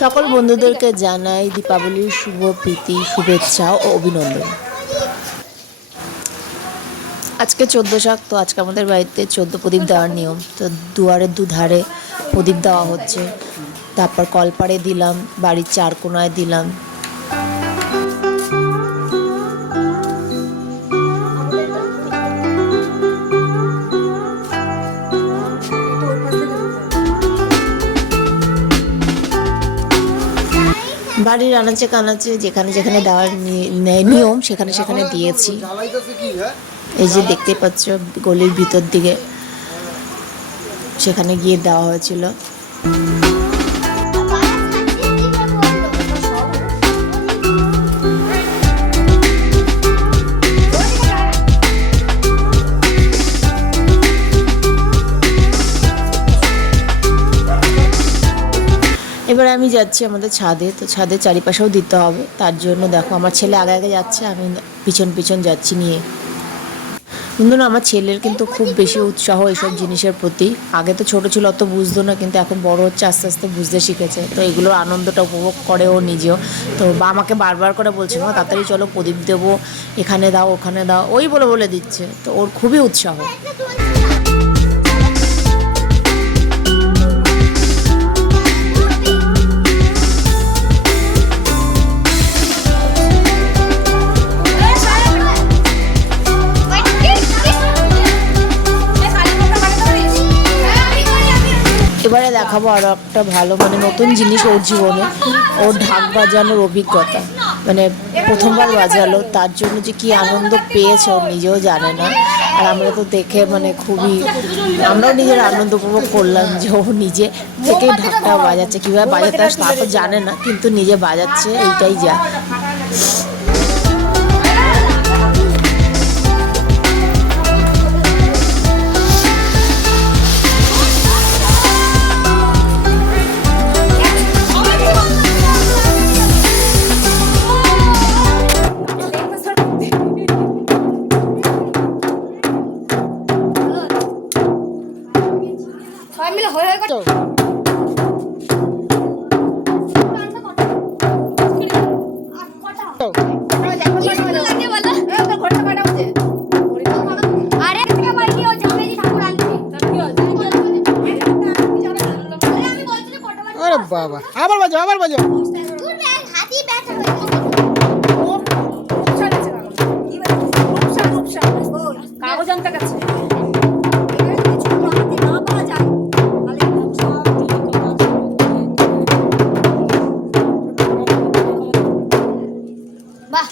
সকল বন্ধুদেরকে জানাই দীপাবলির শুভ প্রীতি, শুভেচ্ছা ও অভিনন্দন। আজকে 14 তো আজকে আমাদের বাড়িতে 14 প্রদীপ দেওয়ার নিয়ম। তো দুয়ারের দুধারে প্রদীপ দেওয়া হচ্ছে, তারপর কলপাড়ে দিলাম, বাড়ির চার কোনায় দিলাম। বাড়ির আনাচে কানাচে যেখানে যেখানে দেওয়ার নিয়ম সেখানে সেখানে দিয়েছি। এই যে দেখতে পাচ্ছ গলির ভিতর দিকে সেখানে গিয়ে দেওয়া হয়েছিল। এবার আমি যাচ্ছি আমাদের ছাদে, তো ছাদের চারিপাশেও দিতে হবে। তার জন্য দেখো আমার ছেলে আগে আগে যাচ্ছে, আমি পিছন পিছন যাচ্ছি নিয়ে। কিন্তু আমার ছেলের কিন্তু খুব বেশি উৎসাহ এইসব জিনিসের প্রতি। আগে তো ছোটো ছিল, অত বুঝতো না, কিন্তু এখন বড় হচ্ছে, আস্তে আস্তে বুঝতে শিখেছে। তো এগুলোর আনন্দটা উপভোগ করে ও নিজেও। তো বা আমাকে বারবার করে বলছে না তাড়াতাড়ি চলো প্রদীপ দেবো, এখানে দাও ওখানে দাও, ওই বলে বলে দিচ্ছে। তো ওর খুবই উৎসাহ। এবারে দেখাবো আরও একটা ভালো নতুন জিনিস ওর জীবনে, ওর ঢাক বাজানোর অভিজ্ঞতা। প্রথমবার বাজালো, তার জন্য যে কি আনন্দ পেয়েছে ও নিজেও জানে না। আর আমরা তো দেখে আমরাও নিজের আনন্দ উপভোগ করলাম যে ও নিজে থেকেই ঢাকটা বাজাচ্ছে। কীভাবে বাজাতে আসে তা তো জানে না, কিন্তু নিজে বাজাচ্ছে, এইটাই যা। বাবা আবার বাজো আবার বাজো। কাগজ আনতে গেছে। বাহ